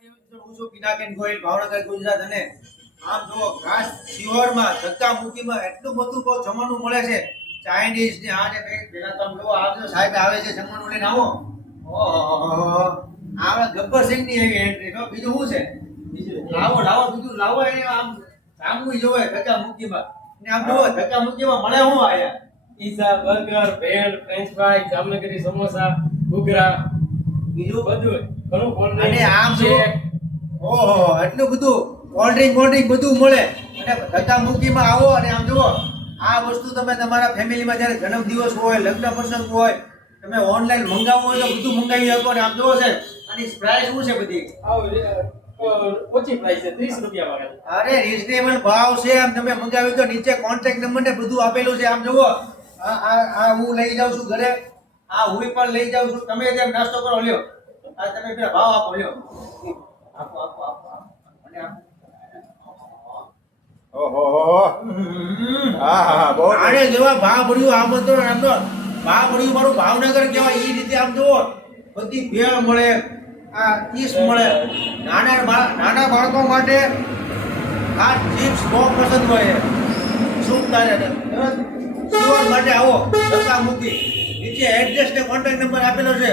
હું છું પિનાકિન ગોહિલ, ભાવનગર, ગુજરાત. અને આમ જો ઘાસ શિહોરમાં ધક્કા મુક્કીમાં એટલું બધું બહુ જમવાનું મળે છે. ચાઇનીઝ ને આ ને પેલા તમે જો આવજો સાહેબ આવે છે જમવાનું લઈને આવો. ઓહો આવે ગબ્બર સિંહ ની એવી એન્ટ્રી તો બીજું શું છે? બીજું લાવો બીજું લાવો એને આમ જામવું જોવે ધક્કા મુક્કીમાં. ને આમ જો ધક્કા મુક્કીમાં મળે શું આયા? પીઝા, બર્ગર, ભેળ, ફ્રેન્ચ ફ્રાઈ, જામનગરી સમોસા, ઘૂઘરા, બીજું બધું ઘણું કોલ્ડ અને ડ્રિંક્સ આમ છે. જો ઓહો એટલું બધું કોલ્ડ ડ્રિંક બધું મળે. અને ધક્કા મુક્કીમાં આવો અને આમ જુઓ આ વસ્તુ તમે તમારા ફેમિલીમાં જ્યારે જન્મદિવસ હોય, લગ્ન પ્રસંગ હોય, તમે ઓનલાઈન મંગાવવું હોય તો બધું મંગાવી શકો. અને આમ જુઓ છે આની પ્રાઇસ શું છે બધી? ઓછી પ્રાઇસ છે, 30 રૂપિયા માં. અરે રીઝનેબલ ભાવ છે. આમ તમે મંગાવ્યું તો નીચે કોન્ટેક્ટ નંબર ને બધું આપેલું છે. આમ જુઓ આ હું લઈ જાઉં છું ઘરે, આ હું પણ લઈ જાઉં છું. તમે જેમ નાસ્તો કરો લ્યો, આ તમે પેલા ભાવ આપો લ્યો. આપો. અને આપો. ઓહો હા બહુ આને જેવા ભાવ ભર્યું આમંત્રણ આમ તો ભાવ ભર્યું મારું ભાવનગર કહેવાય. એ રીતે આમ જુઓ બધી ભેળ મળે, આ ચીઝ મળે. નાના બાળકો માટે આ ચિપ્સ બહુ પસંદ હોય. શું તારે શિવર માટે આવો ધક્કા મૂકી. નીચે એડ્રેસ ને કોન્ટેક્ટ નંબર આપેલો છે.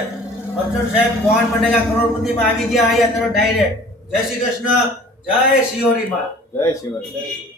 અર્જુન સાહેબ કોણ બનેગા કરોડપતિમાં આવી ગયા અહીંયા તરત ડાયરેક્ટ. જય શ્રી કૃષ્ણ, જય શિહોરી માં. જય શિવાય.